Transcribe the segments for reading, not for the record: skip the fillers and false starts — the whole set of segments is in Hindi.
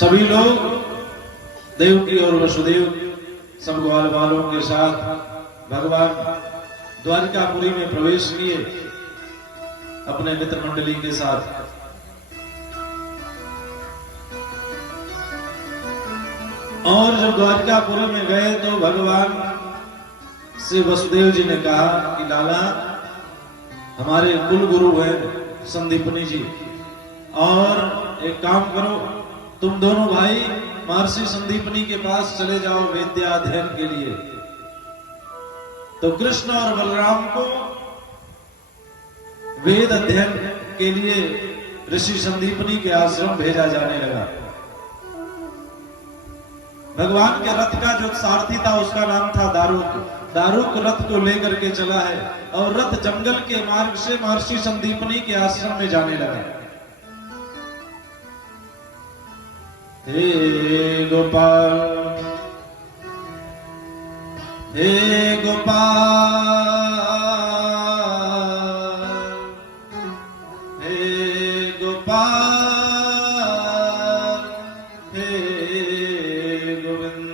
सभी लोग देवकी और वसुदेव सब ग्वाल बालों के साथ भगवान द्वारिकापुरी में प्रवेश किए अपने मित्र मंडली के साथ। और जब द्वारिकापुरी में गए तो भगवान से वसुदेव जी ने कहा कि लाला, हमारे कुल गुरु हैं संदीपनी जी, और एक काम करो, तुम दोनों भाई महर्षि संदीपनी के पास चले जाओ विद्या अध्ययन के लिए। तो कृष्ण और बलराम को वेद अध्ययन के लिए ऋषि संदीपनी के आश्रम भेजा जाने लगा। भगवान के रथ का जो सारथी था उसका नाम था दारुक। दारुक रथ को लेकर के चला है और रथ जंगल के मार्ग से महर्षि संदीपनी के आश्रम में जाने लगा। हे गोपाल, हे गोपाल, हे गोपाल, हे गोविंद।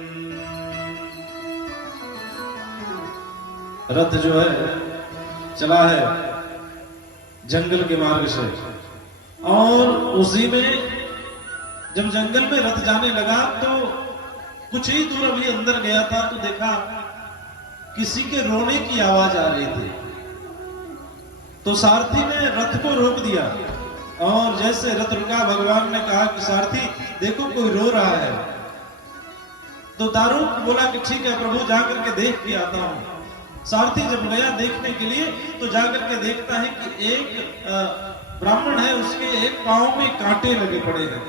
रथ जो है चला है जंगल के मार्ग से, और उसी में जब जंगल में रथ जाने लगा तो कुछ ही दूर अभी अंदर गया था तो देखा किसी के रोने की आवाज आ रही थी। तो सारथी ने रथ को रोक दिया, और जैसे रथ रुका भगवान ने कहा कि सारथी देखो कोई रो रहा है। तो दारुक बोला कि ठीक है प्रभु, जाकर के देख के आता हूं। सारथी जब गया देखने के लिए तो जाकर के देखता है कि एक ब्राह्मण है, उसके एक पांव में कांटे लगे पड़े हैं।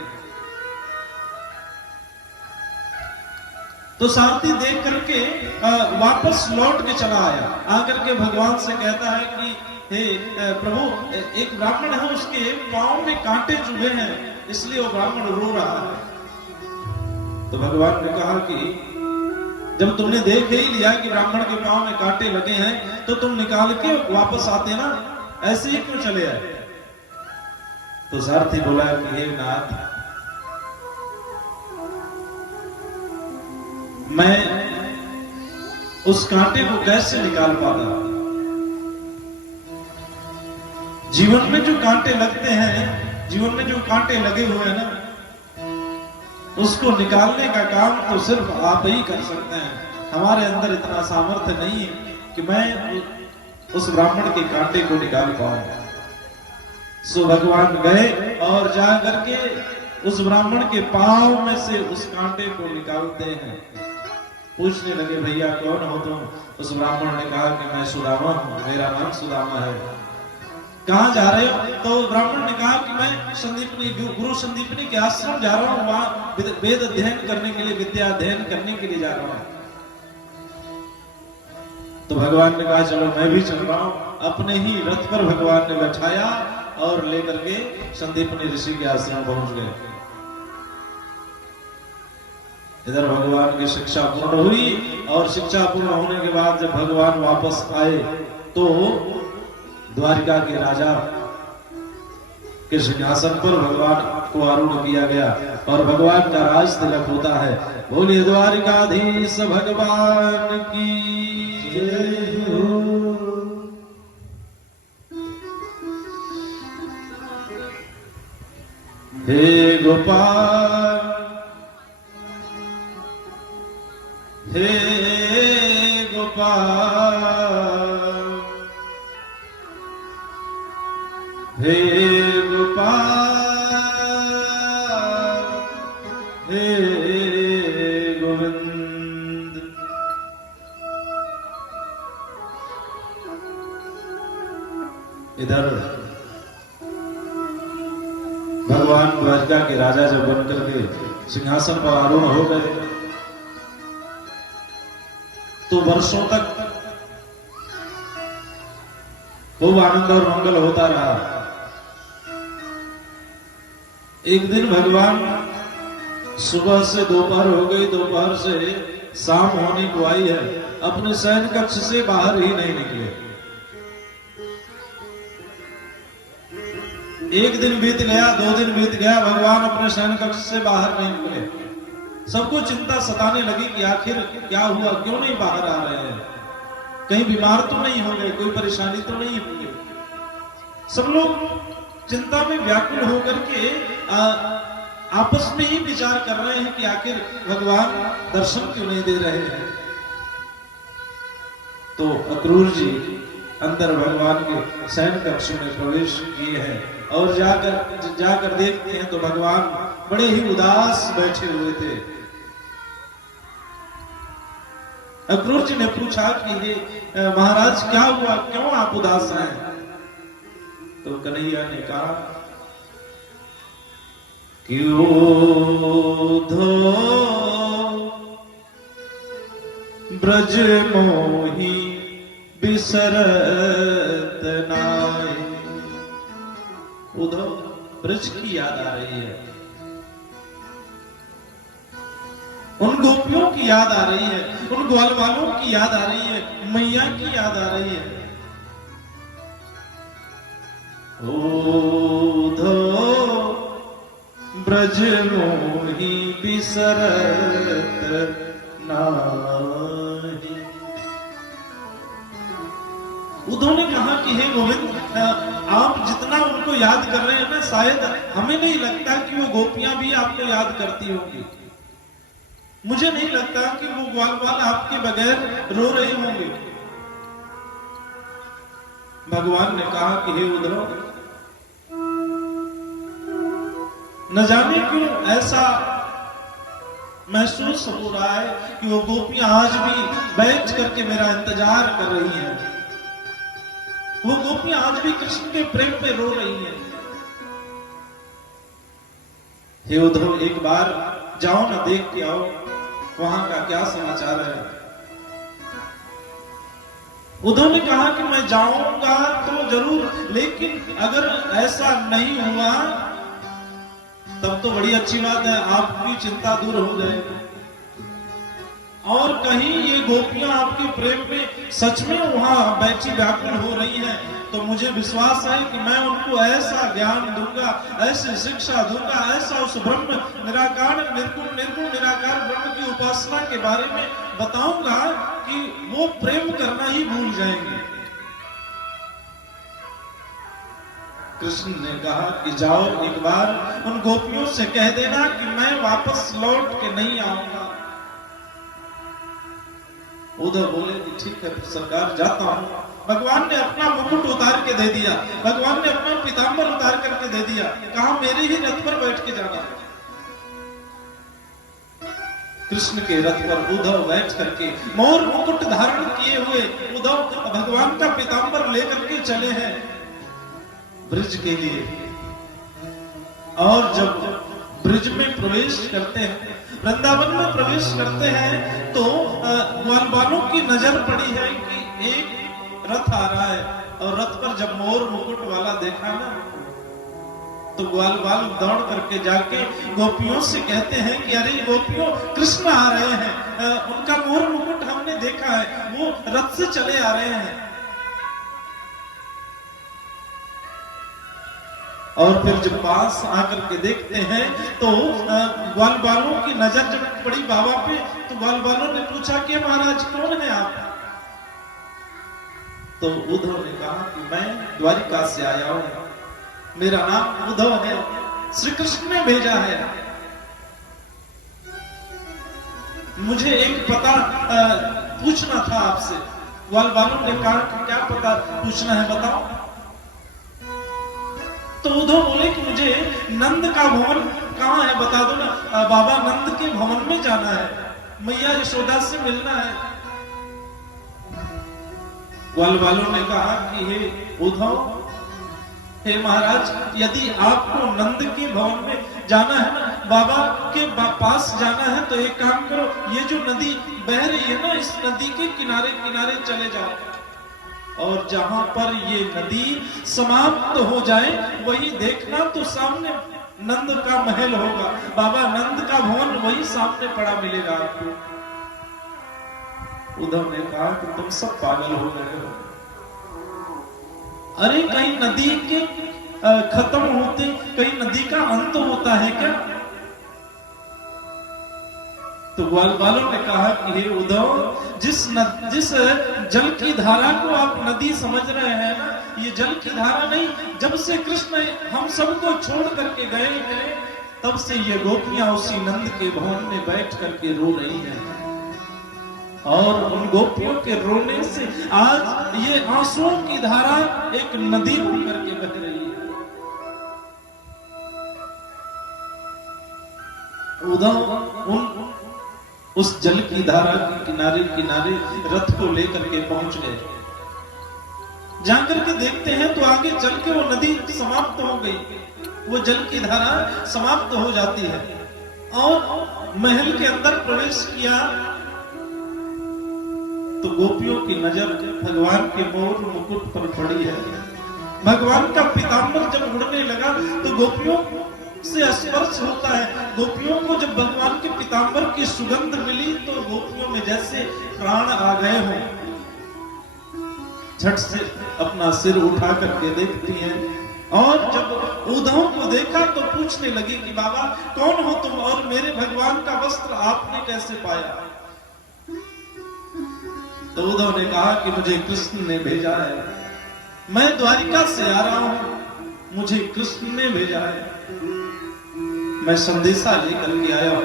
तो सारथी देख करके वापस लौट के चला आया, आकर के भगवान से कहता है कि हे प्रभु, एक ब्राह्मण है, उसके पांव में कांटे चुभे हैं, इसलिए वो ब्राह्मण रो रहा है। तो भगवान ने कहा कि जब तुमने देख ही लिया कि ब्राह्मण के पांव में कांटे लगे हैं तो तुम निकाल के वापस आते ना, ऐसे ही क्यों चले आए? तो सारथी बोला कि हे नाथ, मैं उस कांटे को कैसे निकाल पाता? जीवन में जो कांटे लगते हैं, जीवन में जो कांटे लगे हुए हैं ना, उसको निकालने का काम तो सिर्फ आप ही कर सकते हैं। हमारे अंदर इतना सामर्थ्य नहीं है कि मैं उस ब्राह्मण के कांटे को निकाल पाऊं। सो भगवान गए और जा करके उस ब्राह्मण के पांव में से उस कांटे को निकालते हैं। पूछने लगे, भैया कौन हो तुम? उस ब्राह्मण ने कहा कि मैं सुदामा हूं, मेरा नाम सुदामा है। कहां जा रहे हो? तो ब्राह्मण ने कहा कि मैं संदीपनी, गुरु संदीपनी के आश्रम जा रहा हूं, वहां वेद अध्ययन करने के लिए, विद्या अध्ययन करने के लिए जा रहा हूं। तो भगवान ने कहा चलो मैं भी चल रहा हूं। अपने ही रथ पर भगवान ने बैठाया और लेकर के संदीपनी ऋषि के आश्रम पहुंच गए। इधर भगवान की शिक्षा पूर्ण हुई, और शिक्षा पूर्ण होने के बाद जब भगवान वापस आए तो द्वारिका के राजा के सिंहासन पर भगवान को आरूढ़ किया गया और भगवान का राज तिलक होता है। बोलिए द्वारिकाधीश भगवान की जय हो। हे गोपाल, हे गोपाल, हे गोपाल, हे गोविंद। इधर भगवान द्वारिका के राजा जब बनकर के सिंहासन पर आरूढ़ हो गए तो वर्षों तक खूब आनंद और मंगल होता रहा। एक दिन भगवान सुबह से दोपहर हो गई, दोपहर से शाम होने को आई है, अपने शयन कक्ष से बाहर ही नहीं निकले। एक दिन बीत गया, 2 दिन बीत गया, भगवान अपने शयन कक्ष से बाहर नहीं निकले। सबको चिंता सताने लगी कि आखिर क्या हुआ, क्यों नहीं बाहर आ रहे हैं, कहीं बीमार तो नहीं हो गए, कोई परेशानी तो नहीं होगी। सब लोग चिंता में व्याकुल होकर के आपस में ही विचार कर रहे हैं कि आखिर भगवान दर्शन क्यों नहीं दे रहे हैं। तो अक्रूर जी अंदर भगवान के शयन कक्ष में प्रवेश किए हैं और जाकर देखते हैं तो भगवान बड़े ही उदास बैठे हुए थे। अक्रूर जी ने पूछा कि हे महाराज क्या हुआ, क्यों आप उदास हैं? तो कन्हैया ने कहा कि ओधो ब्रज मोही बिसरत नाय। उधो ब्रज की याद आ रही है, उन गोपियों की याद आ रही है, उन ग्वाल वालों की याद आ रही है, मैया की याद आ रही है। ओधो ब्रज मोही बिसरत नाहि। उद्धव ने कहा कि हे गोविंद, आप जितना उनको याद कर रहे हैं ना, शायद हमें नहीं लगता कि वो गोपियां भी आपको याद करती होंगी। मुझे नहीं लगता कि वो ग्वाल वाल आपके बगैर रो रहे होंगे। भगवान ने कहा कि हे उद्धव, न जाने क्यों ऐसा महसूस हो रहा है कि वो गोपियां आज भी बैठ करके मेरा इंतजार कर रही हैं। वो गोपियां आज भी कृष्ण के प्रेम पे रो रही हैं। हे उद्धव, एक बार जाओ ना, देख के आओ वहां का क्या समाचार है। उद्धव ने कहा कि मैं जाऊंगा तो जरूर, लेकिन अगर ऐसा नहीं हुआ तब तो बड़ी अच्छी बात है, आपकी चिंता दूर हो जाएगी। और कहीं ये गोपियां आपके प्रेम में सच में वहां बैठी व्याकुल हो रही हैं, तो मुझे विश्वास है कि मैं उनको ऐसा ज्ञान दूंगा, ऐसी शिक्षा दूंगा, ऐसा उस ब्रह्म निराकार निर्गुण निराकार ब्रह्म की उपासना के बारे में बताऊंगा कि वो प्रेम करना ही भूल जाएंगे। कृष्ण ने कहा कि जाओ एक बार उन गोपियों से कह देना कि मैं वापस लौट के नहीं आऊंगा। उधर बोले कि ठीक है सरकार, जाता हूं। भगवान ने अपना मुकुट उतार के दे दिया, भगवान ने अपना पीतांबर उतार करके दे दिया, कहा मेरे ही रथ पर बैठ के जाना। कृष्ण के रथ पर उद्धव बैठ करके मोर मुकुट धारण किए हुए उद्धव भगवान का पीतांबर लेकर के चले हैं ब्रिज के लिए। और जब ब्रिज में प्रवेश करते हैं, वृंदावन में प्रवेश करते हैं, तो ग्वाल वालों की नजर पड़ी है कि एक रथ आ रहा है, और रथ पर जब मोर मुकुट वाला देखा ना, तो ग्वाल वाल दौड़ करके जाके गोपियों से कहते हैं कि अरे गोपियों, कृष्ण आ रहे हैं, उनका मोर मुकुट हमने देखा है, वो रथ से चले आ रहे हैं। और फिर जब पास आकर के देखते हैं तो ग्वाल बालों की नजर जब पड़ी बाबा पे, तो ग्वाल बालों ने पूछा कि महाराज कौन है आप? तो उद्धव ने कहा कि मैं द्वारिका से आया हूं, मेरा नाम उद्धव है, श्री कृष्ण ने भेजा है। मुझे एक पता पूछना था आपसे। ग्वाल बालों ने कहा कि क्या पता पूछना है, बताओ। तो उद्धव बोले कि मुझे नंद का भवन कहाँ है बता दो ना, बाबा नंद के भवन में जाना है, मैया यशोदा से मिलना है। ग्वाल वालों ने कहा कि हे उद्धव, हे महाराज, यदि आपको नंद के भवन में जाना है ना, बाबा के पास जाना है, तो एक काम करो, ये जो नदी बह रही है ना, इस नदी के किनारे किनारे चले जाओ, और जहां पर ये नदी समाप्त हो जाए वही देखना, तो सामने नंद का महल होगा, बाबा नंद का भवन वही सामने पड़ा मिलेगा आपको। उद्धव ने कहा कि तुम सब पागल हो गए हो। अरे कहीं नदी के खत्म होते कहीं नदी का अंत होता है क्या? तो ग्वाल वालों ने कहा कि हे उद्धव, जिस जल की धारा को आप नदी समझ रहे हैं ना, ये जल की धारा नहीं। जब से कृष्ण हम सबको छोड़ करके गए हैं, तब से ये गोपियां उसी नंद के भवन में बैठ करके रो रही हैं, और उन गोपियों के रोने से आज ये आंसुओं की धारा एक नदी बन करके बह रही है। उद्धव उस जल की धारा के किनारे किनारे रथ को लेकर के पहुंच गए। जाकर के देखते हैं तो आगे चल के वो नदी समाप्त हो गई, वो जल की धारा समाप्त हो जाती है। और महल के अंदर प्रवेश किया तो गोपियों की नजर भगवान के मोर मुकुट पर पड़ी है। भगवान का पीतांबर जब उड़ने लगा तो गोपियों से स्पर्श होता है। गोपियों को जब भगवान के पीतांबर की सुगंध मिली तो गोपियों में जैसे प्राण आ गए हों। झट से अपना सिर उठा करके देखती हैं, और जब उद्धव को देखा तो पूछने लगी कि बाबा कौन हो तुम, और मेरे भगवान का वस्त्र आपने कैसे पाया? तो उद्धव ने कहा कि मुझे कृष्ण ने भेजा है, मैं द्वारिका से आ रहा हूं, मुझे कृष्ण ने भेजा है, मैं संदेशा लेकर के आया हूं।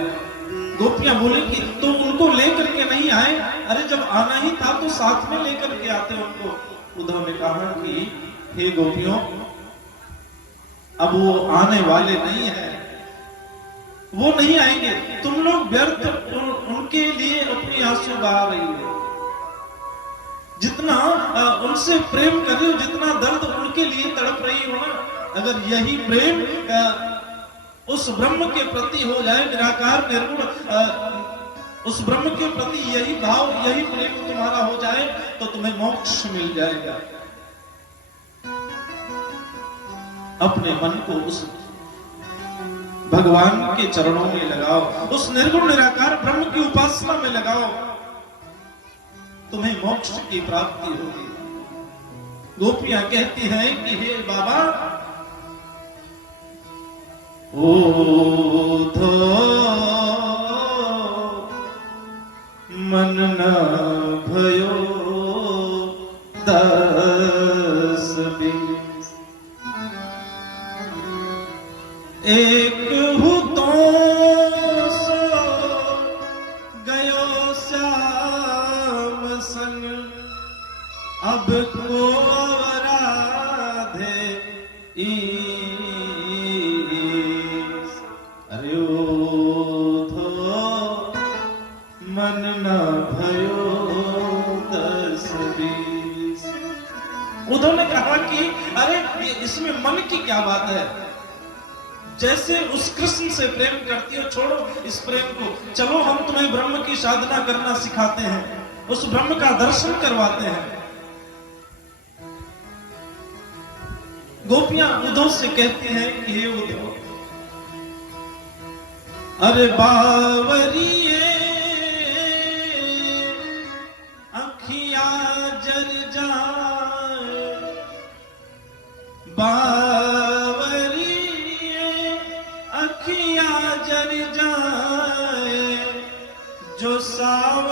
गोपियां बोले कि तुम उनको लेकर के नहीं आए? अरे जब आना ही था तो साथ में लेकर के आते उनको। उद्धव ने कहा कि हे गोपियों, अब वो आने वाले नहीं है, वो नहीं आएंगे, तुम लोग व्यर्थ उनके लिए अपनी आंसू बहा रही हो। जितना उनसे प्रेम कर रही हो, जितना दर्द उनके लिए तड़प रही हो ना, अगर यही प्रेम उस ब्रह्म के प्रति हो जाए, निराकार निर्गुण, उस ब्रह्म के प्रति यही भाव, यही प्रेम तुम्हारा हो जाए तो तुम्हें मोक्ष मिल जाएगा। अपने मन को उस भगवान के चरणों में लगाओ, उस निर्गुण निराकार ब्रह्म की उपासना में लगाओ, तुम्हें मोक्ष की प्राप्ति होगी। गोपियां कहती हैं कि हे बाबा, उद्धव मन न भयो 10-20, एक हूँ तो सो गयो श्याम संग, अब को राधे मन न भयो 10-20। उद्धव ने कहा कि अरे इसमें मन की क्या बात है, जैसे उस कृष्ण से प्रेम करती हो, छोड़ो इस प्रेम को, चलो हम तुम्हें ब्रह्म की साधना करना सिखाते हैं, उस ब्रह्म का दर्शन करवाते हैं। गोपियां उद्धव से कहती हैं कि हे उद्धव, अरे बावरिए अखिया जर जाए, बावरिए अखिया जर जाए, जो साव